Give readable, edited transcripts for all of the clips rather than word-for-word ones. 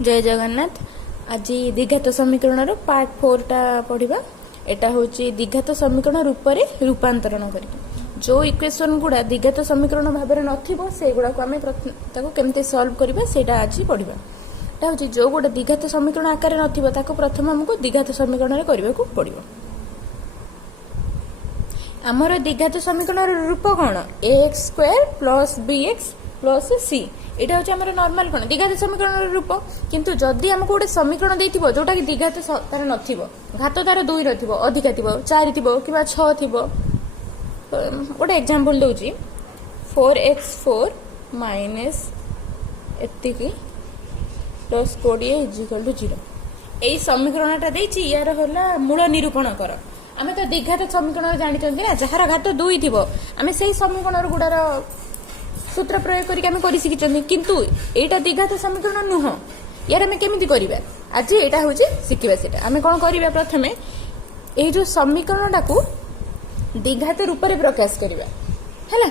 जय जगन्नाथ। आज द्विघात समीकरण पार्ट 4 टा पढ़ा। एटा हूँ द्विघात समीकरण रूप में रूपांतरण करके जो इक्वेशन गुड़ा द्विघात समीकरण भाव में नथिबो से गुड़ा को आमे ताको केमते सॉल्व करबा सेटा आज पढ़ा। एटा हूँ जो गुड़ा द्विघात समीकरण आकार नथिबो ताको प्रथम हमको द्विघात समीकरण रे करबा को पड़िबो। आमर द्विघात समीकरण रूप कौन ax square plus bx plus c। यहाँ हूँ आम नर्माल कौन द्विघात समीकरण रूप। किंतु जदि आमको गोटे समीकरण देथिबो जोटा कि द्विघात तार नथिबो घात तार 2 नथिबो अधिका थिबो 4 थिबो कि 6 थिबो। गोटे एग्जांपल दउची 4x4 माइनस एतिकी प्लस 20 इक्वल टू 0। एई समीकरणटा देछि यार होला मूल निरूपण कर। आमे तो द्विघात समीकरण जानि चंदी ना जहार घात 2 थिबो आमे सेही समीकरण गुडार सूत्र प्रयोग करी शिखी। किंतु एटा द्विघात समीकरण नुह यार आम केमी करवा आज यहाँ हूँ शिखा। से आम कौन करवा प्रथम यही जो समीकरण को द्विघात रूप में प्रकाश करवा है।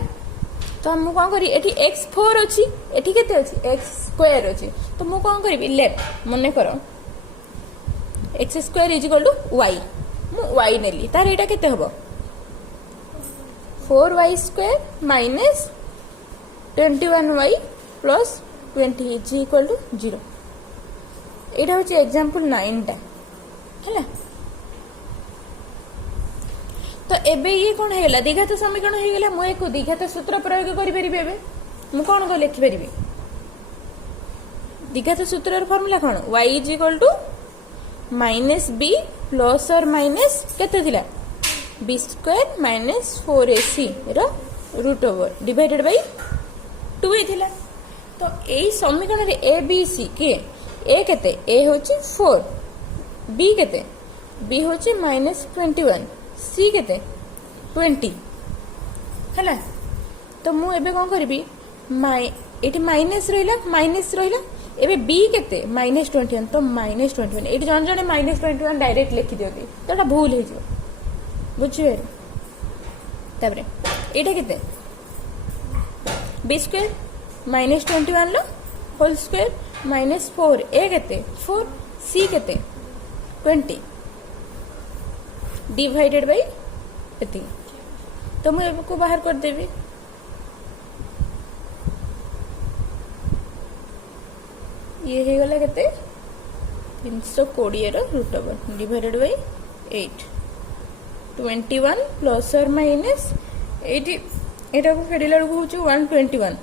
तो मुझे कौन करी एटी x4 अच्छी एटी केते अच्छी x स्क्वायर अच्छी। तो मुझे कौन करी लेफ्ट मन कर x square is equal to y y नेली तार एटा केते हबो 4y square minus 21y plus 20 is equal to 0। यहाँ हूँ एग्जांपल 9 टा है। तो एबे ये कौन है द्विघात समीकरण हो गला। मुझे एक द्विघात सूत्र प्रयोग करें मु कौन को लिखिपारि द्विघात सूत्र फॉर्मूला कौन y is equal to minus b plus और माइनस केते थिला b स्क्वायर माइनस 4ac रो रूट ओवर डिवाइडेड बाय 2 थिला। तो यही समीकरण रे ए बी सी के ए केते ए होची 4 बी केते बी होची माइनस 21 सी केते 20 हैला। तो मु एबे कोन करबी एटी माइनस रहिला एबे बी केते माइनस 21 तो माइनस 21 एटी जन जने माइनस 21 डायरेक्ट लिखि दियोती तो एटा भूल हे जो बुझिए। तबरे एटा केते बी स्क्वायर माइनस 21 लो होल स्क्वायर माइनस 4 ए केते 4 सी केते 20 डिवाइडेड बाय एती। तो मैं को बाहर कर देबी ये हे गला केते 320 रो root over divided by 8 21 plus और माइनस 80 एटा को फेडिला को होची 121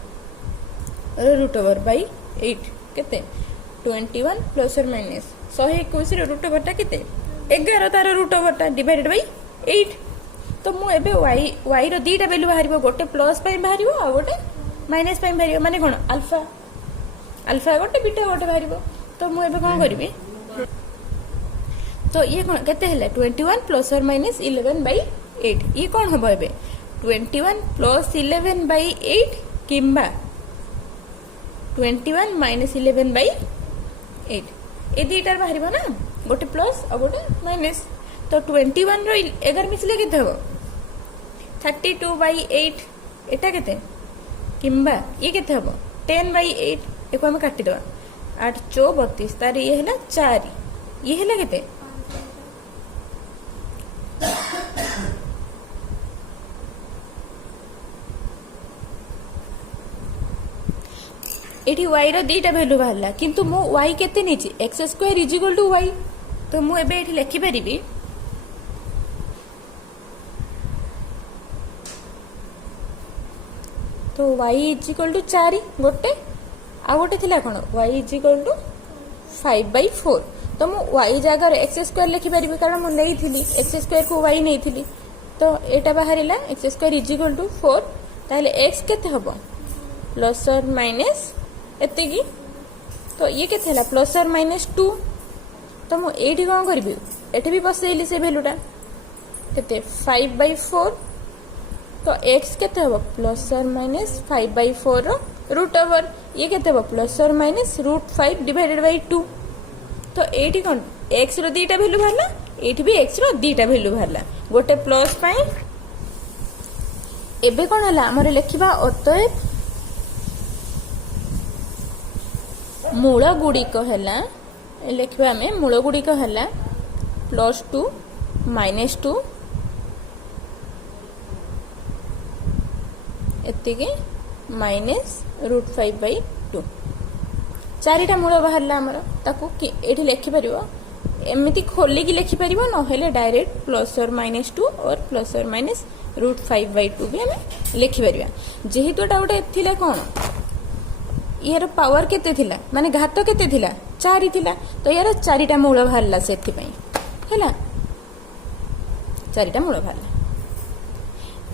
रूट ओवर बाय 8 केते 21 प्लस और माइनस 121 रो रूट ओवर ता केते 11 तार रूट ओवर ता डिवाइडेड बाय 8। तो मु एबे y रो दीटा वैल्यू बाहरिबो गोटे प्लस पई बाहरिबो आ गोटे माइनस पई बाहरिबो माने कोन अल्फा गोटे बीटा गोटे बाहरिबो। तो मु एबे कोन करबी तो ये कोन केते हैला 21 प्लस और माइनस 11 बाय 8 ये कोन हबो एबे 21 प्लस 11 बाय 8 किंबा 21 माइनस 11 बाय 8 ए दीटार बाहर ना गोटे प्लस और गोटे माइनस। तो 21 रो 11 मिसले केते हबो 32 बाय 8 एटा केते किंबा ये केते हबो 10 बाय 8 एको हम काटी दवा 8 4 32 तार ये हैला 4 ये हैला केते एटी y रो दीटा वैल्यू बाहरला किंतु मो y केते नेची x square is equal to y। तो मु एबे एठी लिखि परिबी तो y इज इक्वल टू 4 गोटे आ गोटे थिला कोन y इज इक्वल टू 5/4। तो मु y जगह रे x स्क्वायर लिखि परिबी कारण मु नै थिली x स्क्वायर को y नै थिली। तो एटा बाहरिला x square is equal to 4 ताले x केते हबो प्लस और माइनस एते की। तो ये केते हला प्लस और माइनस 2। तो मु एठी कोन करबी एठी भी बसेली से वैल्यूटा केते 5/4। तो x केते हबो प्लस और माइनस 5/4 रो रूट ओवर ये केते हबो प्लस और माइनस √5 डिवाइडेड बाय 2। तो एठी कोन x रो दीटा वैल्यू बाहरला एठी भी x रो दीटा वैल्यू बाहरला गोटे प्लस पाई एबे कोन हला हमरे लिखिबा अतएव मूल गुड़िक है लिखा आम मूल गुड़िक है +2 -2 एतिकी -√5/2 चारिटा मूल बाहर आमर ताकू ये लिखिपर एमती खोलिकी लिखिपर ना डायरेक्ट +or-2 और +or-√5/2 भी आम लिखिपर जेहेतु एटा गोटे थिला कौन यार पावर केते थिला माने घात केते थिला 4 थिला तो यार चारिटा मूल बाहरला से हैला चारिटा मूल बाहरला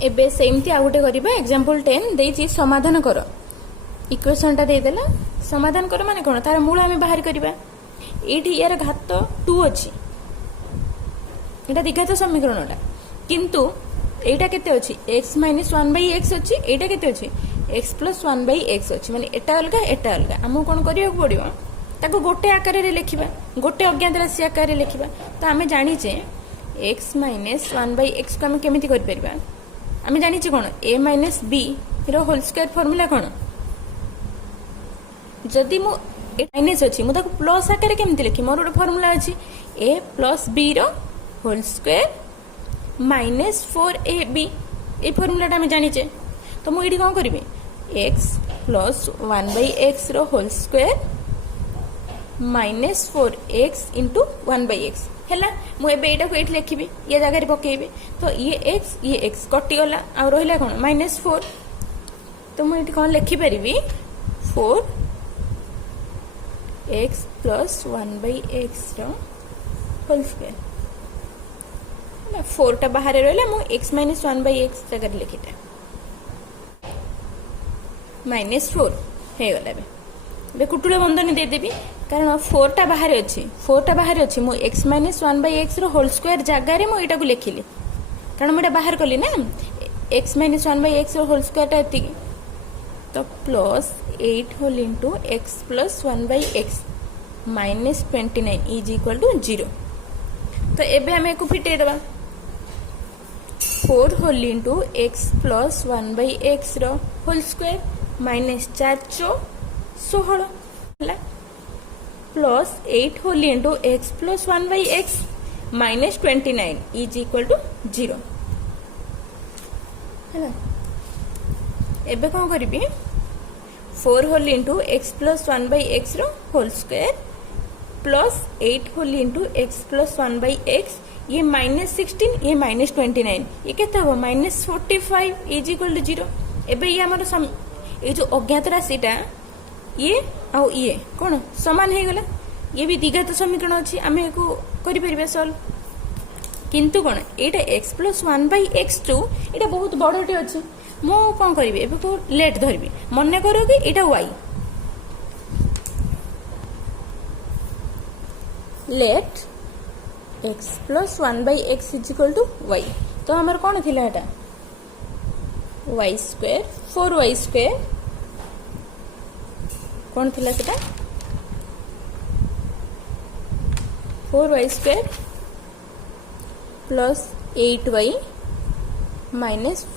एबे सेमती आ गोटे करबा एग्जांपल 10 देछि समाधान कर इक्वेशन टा दे देला समाधान कर माने कोन तार मूल आमे बाहर करबा एठी यार घात 2 अछि एटा द्विघात समीकरणटा किंतु एटा केते अछि x - 1/x अछि एटा केते अछि x + 1/x अछि माने एटा अलगा हमहु कोन करियो पड़िबो ताको गोटे आकार रे लिखिबा गोटे अज्ञात राशि आकार रे लिखिबा तो आमे जानि जे x - 1/x को आमे केमिति कर परबा आमे जानि जे कोन a - b रो होल स्क्वायर फार्मूला कोन जदि मु माइनस अछि मु ताको प्लस आकार केमिति लिखि मोर गोटे फार्मूला अछि a + b रो होल स्क्वायर -4ab ए फार्मूलाटा आम जानिचे तो मुझे कौन करी x + 1/x रो होल स्क्वायर -4x × 1/x है मुझे ये लिखी ये जगह पकेबी तो ये x कटिगला आ रहा कौन -4 तो मुझे कौन लिखिपर 4x + 1/x रो होल स्क्वायर 4 टा बाहर रहा मु x - 1/x जगह लिखिटा -4 हो गला बे कुटुला बंधनी दे देबी कारण 4 टा बाहर अछि मु x - 1/x रो होल स्क्वायर जगह रे मु एटा को लिखिली कारण मु एटा बाहर कली ना x - 1/x रो होल स्क्वायर टा एति तो +8 होल इनटू x + 1/x -29 = 0 तो एबे हम एको फिटे दबा 4 होल इनटू x + 1/x रो होल स्क्वायर -4 16 हला +8 होल इनटू x + 1/x -29 = 0 हला एबे कोन करबी 4 होल इनटू x + 1/x रो whole square +8 whole into x + 1/x ये -16 ये -29 ये केते हो -45 = 0 एबे ये हमर ये जो अज्ञात राशिटा ये आ ये कोन समान हे गला ये भी द्विघात समीकरण अछि आमे को करि परिबे सॉल्व किंतु कोन एटा x + 1/x2 एटा बहुत बडटे अछि मो कोन करिवे एबे को लेट धरबी मन्ने करो कि एटा y late x + 1/x = y तो हमर कोन थिला एटा y² 4y² कौन थिला सेटा 4y² + 8y -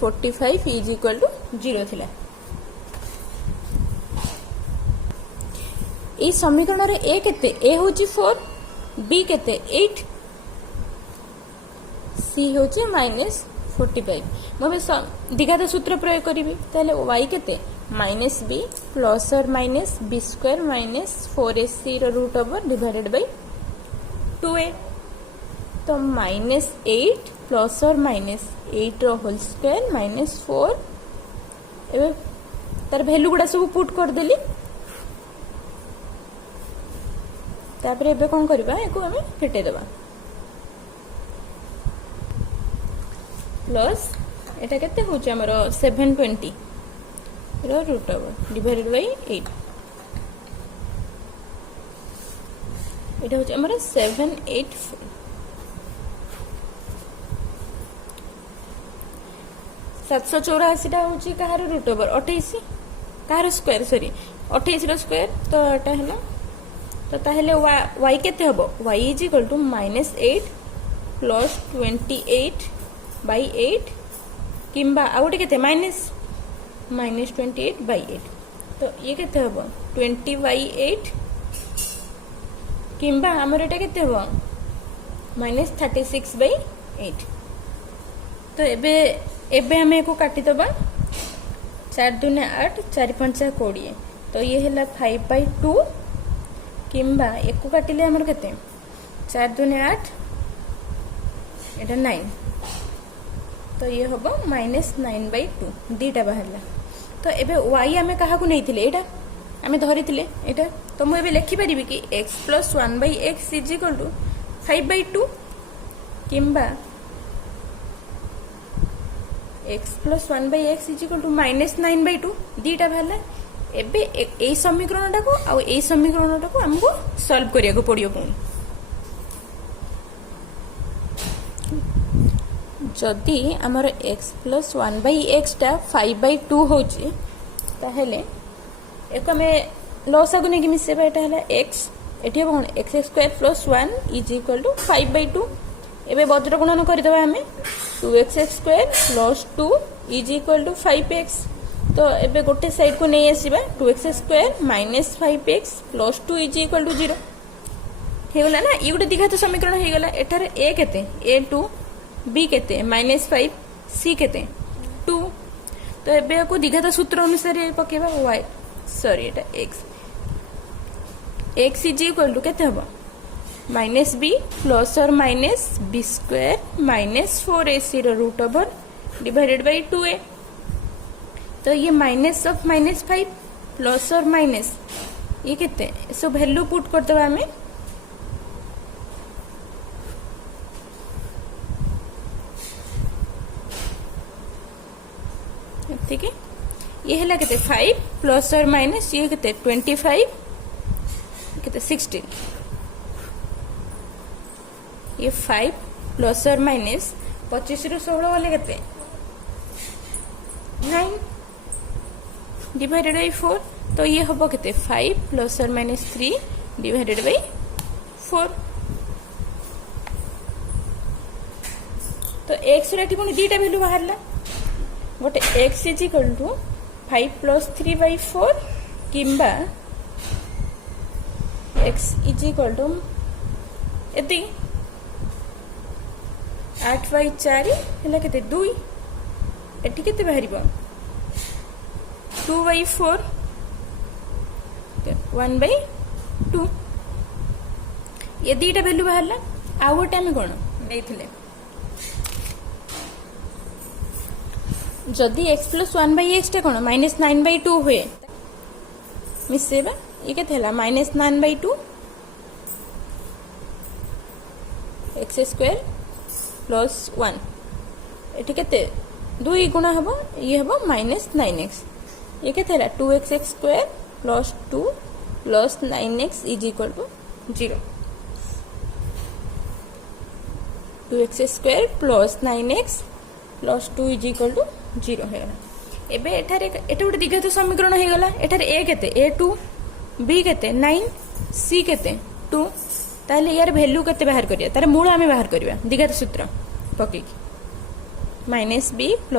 45 = 0 थिला ए समीकरण रे a केते a होची 4 b केते 8 c होची -45 मबे द्विघात सूत्र प्रयोग करिवि ताले y केते -b ± b² - 4ac रो root over divided by 2a तो -8 ± 8 रो होल स्क्वायर -4 एबे तार वैल्यू गुडा सब पुट कर देली तापर एबे कोन करबा एको हमें फिटे देबा प्लस एटा केते होची हमर 720 रो रूट ओवर डिवाइडेड बाय 8 एटा होची हमर 784 784 टा होची कहार रूट ओवर 28 कहार स्क्वायर सॉरी 28 रो स्क्वायर तो एटा हला तो ताहले y केते हबो y = -8 + 28 by 8 किंबा आउटे केते -28 by 8 तो ये केते हबो 20 by 8 किंबा आमर एटा केते हो -36/8। तो एबे एबे हमें को काटी दबा 4 दूने 8 4 5 20। तो ये है 5/2 किंबा एक को काटिले हमर केते 4 दूने 8 एटा 9। तो ये हम -9/2 दीटा बाहरला। तो एबे y आमे कहा को नहीं थिले एटा आमे धरी थिले एटा। तो मु एबे लिखि परिबी कि x + 1/x = 5/2 किंबा x + 1/x = -9/2 दीटा बाहरला। एबे ए समीकरणटा को आ ए समीकरणटा को हमको सॉल्व करिया को पड़ियो पुनी। जदि आमर x + 1/x टा 5/2 होची ताहेले एको हमें लसागु ने कि मिसेबा एटा हला x एठी हो कोन x² + 1 = 5/2। एबे वज्र गुणन करि दबा हमें 2x² + 2 = 5x। तो एबे गोटे साइड को नहीं आसीबा 2x² - 5x + 2 = 0 हेगला ना। ई गोटे द्विघात समीकरण हेगला। एठारे a केते a2 b केते -5 c केते 2। तो एबे को द्विघात सूत्र अनुसार पकेबा y सॉरी एटा x = केते हबो -b ± b² - 4ac √/2a। तो ये -5 ± ये केते सो वैल्यू पुट कर दबा हमें ठीक है। ये है केते 5 ± ये केते 25 केते 16। ये 5 ± 25 ରୁ 16 वाले केते 9 डिवाइडेड बाय 4। तो ये हबो केते 5 ± 3 डिवाइडेड बाय 4। तो x रेटी पुनी दीटा वैल्यू बाहरला। गोटे x = 5 + 3/4 किंबा x = एति 8/4 हैला केते 2 एटी केते बाहरिबो 2/4 1/2। ये दीटा वैल्यू बाहरला। आ गोटे आमे कोन नेथिले जदि x + 1/x टा कोन -9/2 हुए मिसेबा ये केते हला -9/2 x² + 1 एटी केते 2 गुणा हबो ये हबो -9x। ये केते हला 2x² + 2 + 9x = 0। 2x² + 9x + 2 = 0 है। एबे एठारे एटा गोटे द्विघात समीकरण हे गला। एठारे a केते a2 b केते 9 c केते 2। ताले यार वैल्यू केते बाहर करिया तार मूल हमें बाहर करिया द्विघात सूत्र पके -b ± b² -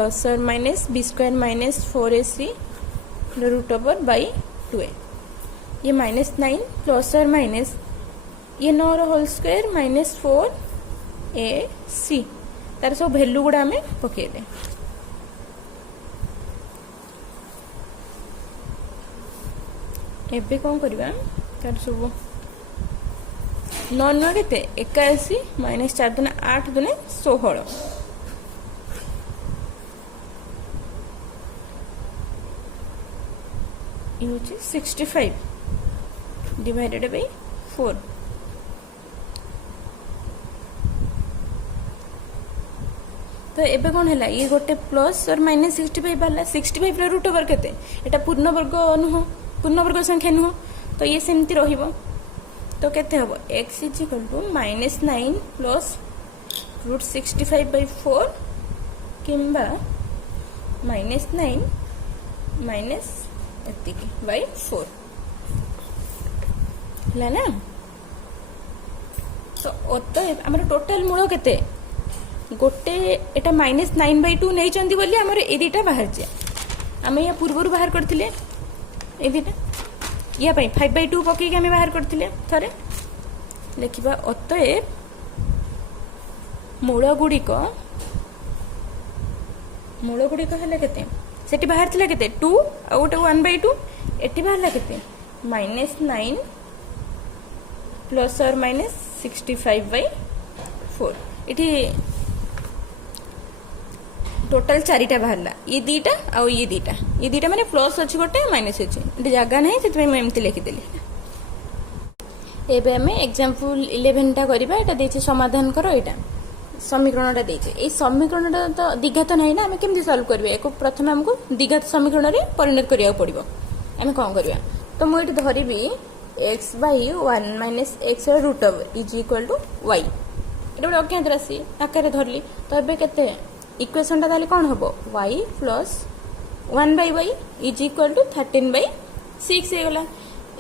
4ac √/2a। ये -9 ± ये 9 रो होल स्क्वायर -4ac तार सब वैल्यू गुडा हमें पकेले। एबे कौन करबा तार सब 9 9 केते 81 - 4 दूने 8 दूने 16 ये होची 65 डिवाइडेड बाय 4। तो एबे कौन है ये गोटे प्लस और माइनस 65 बाला 65 रूट ओवर केते एटा पूर्ण वर्ग नुह पूर्ण वर्ग संख्या नुह तो ये सेमती रहिबो तो केते हबो x = -9 प्लस √65/4 किंबा -9 माइनस एतिकी बाय 4 हला ना। तो हमर टोटल मूल केते गोटे एटा -9/2 नहीं चंदी बोली हमर ए दिटा बाहर जे हम या पूर्व बाहर करथिले ए दिटा या 5/2 पके के हम बाहर करथिले थरे लिखा अतएव मूल गुड़िक है केते सेठी बाहर थिला केते 2 आ गोटे 1/2 एठी बाहरला केते -9 प्लस और माइनस 65/4 इठी टोटल 4टा बाहरला ये दीटा आ ये दीटा माने प्लस अछि गोटे माइनस अछि इठी जगह नै सेति मैं एमति लिखि देली एबे हमें एग्जांपल 11 टा करबा एटा देछि समाधान करो एटा समीकरणटा देछि ए समीकरणटा तो द्विघात नै ना हमें केमति सॉल्व करबे एको प्रथम हमको द्विघात समीकरण रे परिणत करिया पड़िबो हमें कोन करबा तो मु एठी धरिबी x/1 - x root over is equal to y एटा बडे अज्ञात राशि आकार धरली तो एबे केते इक्वेशन ता ताले कोन हबो y + 1/y is equal to 13/6 हे गला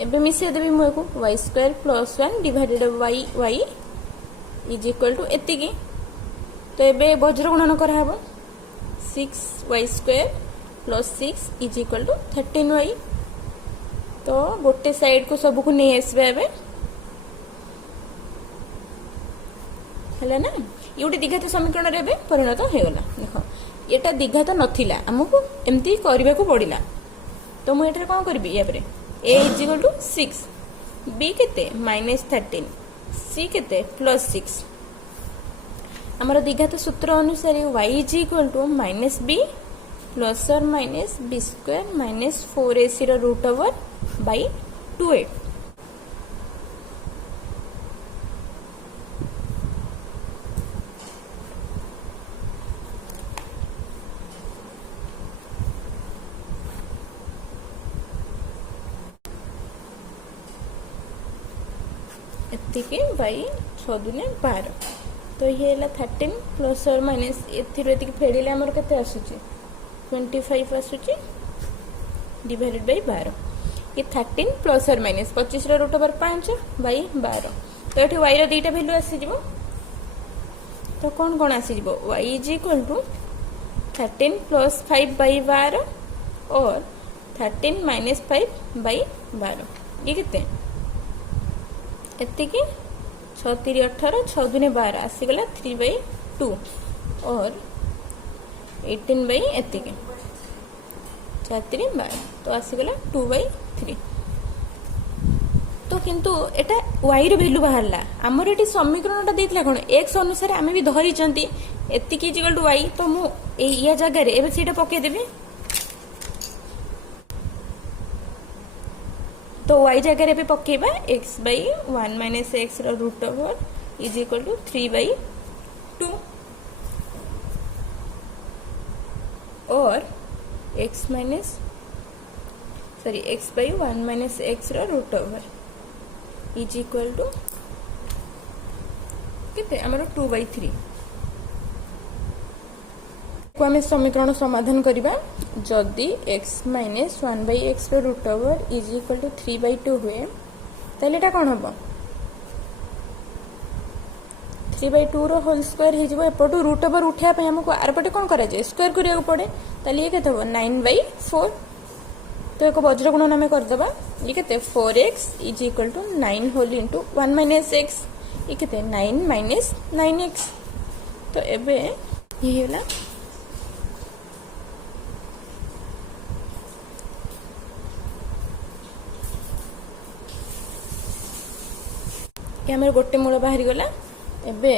एबे मिसे देबी मु एको y² + 1 divided by y is equal to एतिकी तो एबे वज्र गुणन करा हबो 6y² + 6 is equal to 13y तो गोटे साइड को सब को नहीं आसबे एबे हैला ना ये गोटे द्विघात समीकरण रे एबे परिणत हो गला देखो एटा द्विघात नथिला हमको एमती करबा को पड़िला तो मु एठरे कोन करबी या परे a is equal to 6 b केते -13 c केते +6 हमर द्विघात सूत्र अनुसार y is equal to -b plus और माइनस b² - 4ac रो रूट ओवर बाय 2a एतिके बाय 6 दुने 12 तो ये है 13 प्लस और माइनस एतिके फेड़िले हमर केते आसुची 25 आसुची डिवाइडेड बाय 12 ये 13 प्लस और minus 25 row root over 5 by 12 तो एठी y रो दीटा वैल्यू आसी जिवो तो कोन आसी जिवो y is equal to 13 plus 5 by 12 और 13 माइनस 5 बाय 12 ये कितने एतिकी 6 3 18 6 दुने 12 आसी गला 3/2 और 18 बाय एतिकी 4 3 12 तो आसी गला 2/3 तो किंतु एटा y रो वैल्यू बाहरला हमर एटी समीकरणटा देथिला कोन x अनुसार आमे भी धरि चंती एतिकी इक्वल टू y तो मु या जगह रे एबे सेटा पके देबे तो y जगह रे पे पकेबा x/1 - x रो root over is equal to 3/2 और x/1 - x रो root over is equal to केते हमरो 2/3 को हमें समीकरण समाधान करिबा जदि x - 1/x रो root over is equal to 3/2 हुए ताले एटा कोन हबो 3/2 रो होल स्क्वायर हे जबो एपटो रूट ओवर उठिया पे हमको आरपटे कोन करा जाय स्क्वायर करिया को पड़े ताले ये केते हो 9/4 तो एक वज्र गुणन हमें कर दबा ये केते 4x is equal to 9 whole into 1 - x ये केते 9 - 9x तो एबे ये होला ये गोटे मूल बाहर गला एबे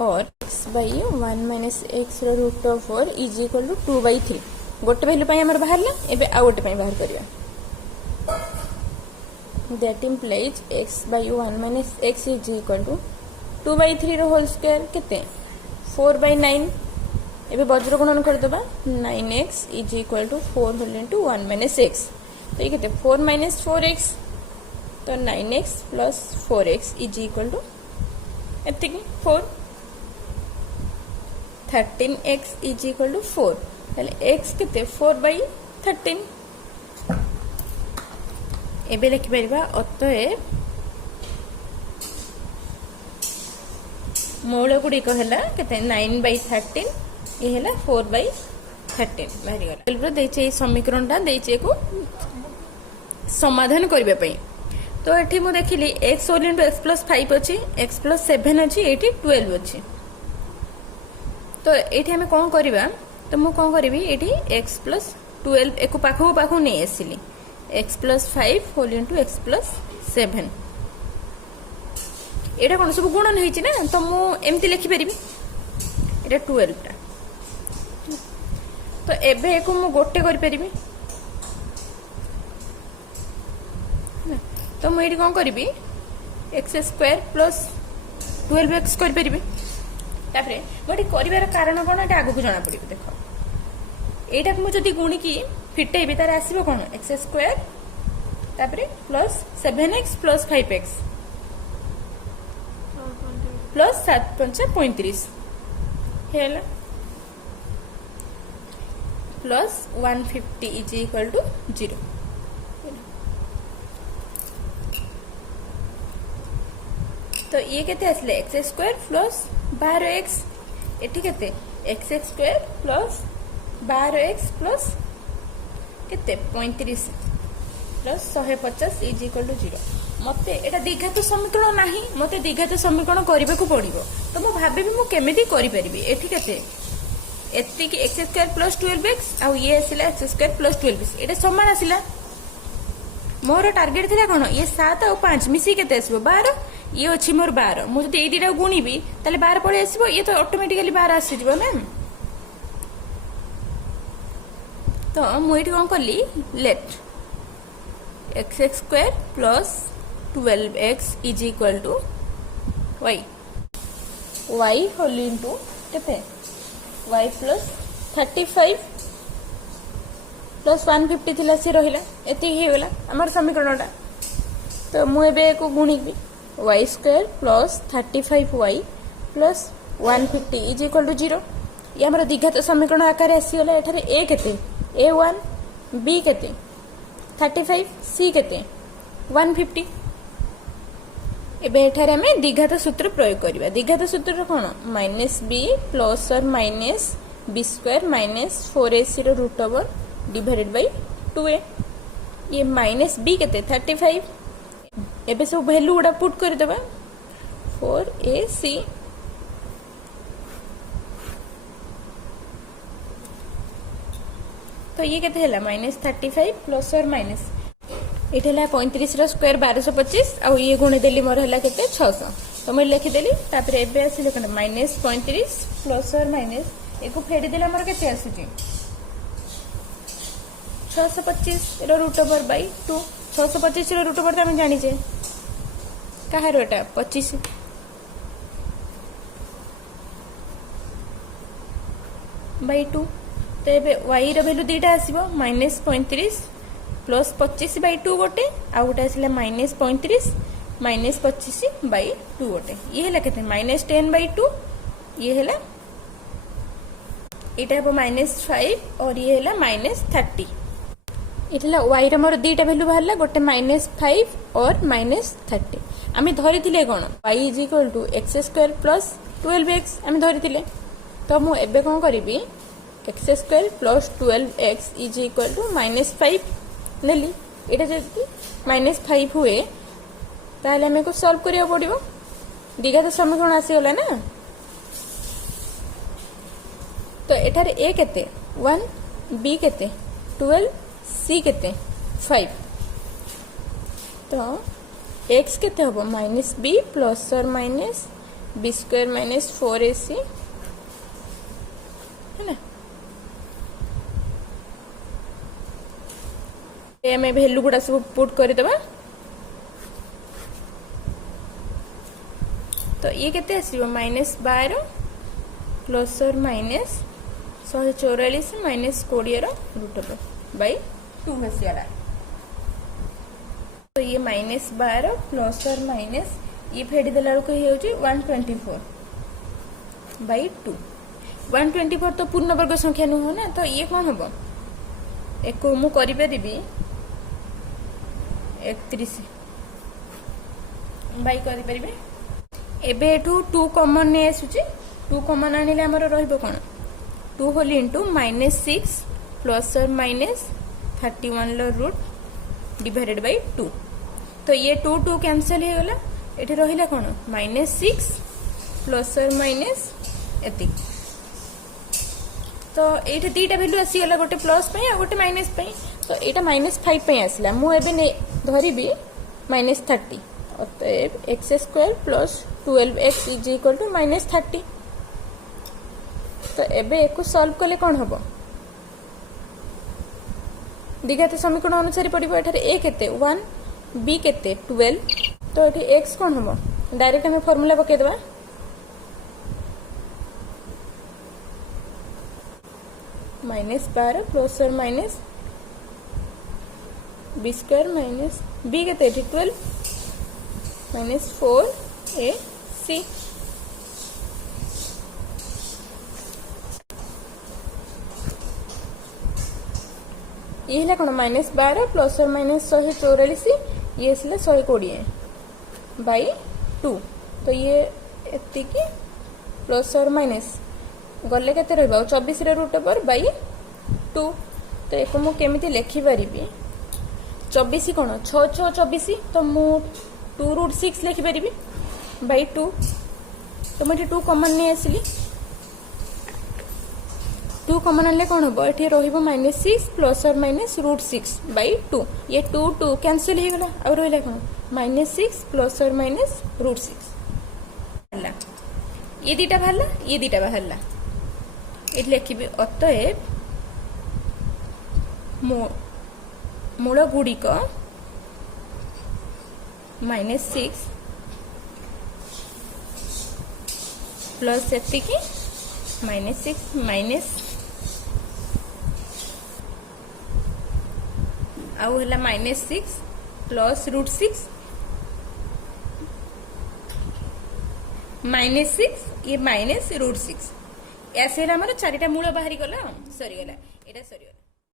और x/1 - x रो root over is equal to 2/3 गोटे वैल्यू पई हमर बाहरला एबे आ गोटे पई बाहर करिया that implies x/1 - x is equal to 2/3 रो होल स्क्वायर केते 4/9 एबे वज्र गुणन कर दबा 9x is equal to 4 whole into 1 - x तो ये केते 4 - 4x तो 9x plus 4x is equal to एतिकी 4 13x इज इक्वल टू 4 ताले x केते 4/13 एबे लिखि परबा अतएव मूल गुडी कहला केते 9/13 ये हला 4/13 बाहरी गला एल्ब्रो देचे समीकरणटा देचे को समाधान करबे पई तो ये मुझे देखिली x whole into x plus 5 अच्छी एक्स प्लस 7 अच्छी ये 12 अच्छी। तो ये आम कौन करवा तो मुझे कौन करी ये एक्स प्लस 12 एक पाखक नहीं आसली x plus 5 whole into x plus 7 यहाँ कौन सब गुणन होती ना तो मुझे लिखिपारि ये 12 टा तो एबे एक मु गोटे करि तो मुझे कौन करी एक्स स्क्वायर प्लस 12x करि गोटे कर कारण कौन ये आगू जना पड़े देख यहाँ को मुझे गुणिकी फिटेबी तार आसो कौन x square plus 7x plus 5x plus 7 5 35 है प्लस 150 इज इक्वल टू 0। तो ये केते आसले एक्स स्क्वायर प्लस 12x एठी केते x square plus 12x plus केते 35 प्लस 150 इज इक्वल टू 0। मते एटा द्विघात समीकरण नाही मते द्विघात समीकरण करबे को पड़िबो तो मु भाबेबी मु केमिति करि परिबी एठी केते एति कि एक्स स्क्वायर प्लस 12x आ ये आसिला एक्स स्क्वायर प्लस 12x एटा समान आसिला मोर टार्गेट थिला कोन ये 7 और 5 मिसी केते आसीबो 12 ये अछि मोर 12 मु जदि ए दिटा गुणीबी ताले 12 पड़े आसीबो ये तो ऑटोमेटिकली 12 आसी जिवो मैम। तो मु एठी कोन करली let x square plus 12x is equal to y whole into केते y प्लस 35 प्लस 150 थिला से रहिला एति हे गेला हमर समीकरणटा। तो मु एबे को गुणिबी y square plus 35y plus 150 is equal to 0 ये हमर द्विघात समीकरण आकार आसी गेला एठारे a केते a1 b केते 35 c केते 150 एबे एठारे हमें द्विघात सूत्र प्रयोग करिबा द्विघात सूत्र कोन माइनस b प्लस और minus b square minus 4ac रो root over divided by 2a ये माइनस b केते 35 एबे सब वैल्यू गुडा पुट कर देबा 4ac तो ये केते हला माइनस 35 प्लस और माइनस इट है 35 स्क्वायर 1225 आ ये गुणे देली मोर हला केते 600 तो मैं लिखि देली तापर एबे आसी कोन माइनस 35 प्लस और माइनस एको फेडी देला मोर केते आसी 625 रो रूट ओवर बाय 2 625 रो रूट ओवर त हम जानि जे काहारो एटा 25 बाय 2 तो एबे y रो वैल्यू दीटा आसीबो माइनस 35 प्लस 25 बाय 2 गोटे आ गोटे आसला माइनस 35 माइनस 25 बाय 2 गोटे ये है केते माइनस 10 बाय 2 ये है इटा है माइनस 5 और ये है माइनस 30 इटला y रो मोर दीटा वैल्यू बाहरला गोटे माइनस 5 और माइनस 30 आमे धरि थिले कोन y is equal to x square plus 12x आमे धरि थिले तो मु एबे कोन करिवि x square plus 12x is equal to minus 5 नेली एटा जदि माइनस 5 हुए ताले हमें को सॉल्व करिया पड़िबो द्विघात समीकरण आसी होला ना तो एठारे a केते 1 b केते 12 c केते 5 तो x केते होबो माइनस b प्लस और minus b square minus 4ac है ना हमें वैल्यू गुडा सब पुट कर देबा तो ये केते आसीबो माइनस 12 प्लस और माइनस 144 माइनस 20 रो रूट ओवर बाय 2 हसियाला तो ये माइनस 12 प्लस और माइनस ये फेडी देला को हे होची 124 बाय 2 124 तो पूर्ण वर्ग संख्या न हो ना तो ये कौन होबो एको मु करि परिबी 31 बाई करि परिबे एबे एठू 2 कॉमन ने आसुची 2 कॉमन आनिले हमर रहइबो कोन 2 होल इनटू -6 प्लस और माइनस 31 लो रूट डिवाइडेड बाय 2 तो ये 2 2 कैंसल हो गला एठी रहिला कोन -6 प्लस और माइनस एति तो ये दीटा भैल्यू आसीगला गोटे प्लस पे आ गोटे माइनस पे तो यहाँ -5 पे आसला मुझे धरबी -30 अतएव x square plus 12x is equal to -30 तो एबे एक सॉल्व कले कौन हम द्विघात समीकरण अनुसार पड़ो ए केते 1 b केते 12 तो ये x कौन हम डायरेक्ट हमें फॉर्मूला पकेदबा -12 प्लस और minus b square minus b के 12 -4ac ये है कौन -12 प्लस और माइनस 144 ये 120 बाई 2 तो ये एति प्लस और माइनस गले के 24 रूट ओवर बाई 2 तो एक मुझे लिखिपारि 24 कौन 6 6 24 तो मु 2 रूट 6 लिखिपारि बाई 2 तो मुझे 2 कमन नहीं आसली 2 कमन आने कौन हम ये -6 प्लस और माइनस रूट 6 बाई 2 ये 2 2 कैंसल हो गला और रहा कौन -6 प्लस और माइनस रूट 6 ये दीटा बाहर ये दीटा बाहर ये लिखी अतएव मूल गुड़िक -6 प्लस एति -6 माइनस आउ है -6 प्लस रूट 6 -6 ये माइनस रूट 6 ऐसे हमारे 4टा मूल बाहरी गला सरीगला एटा सरीगला।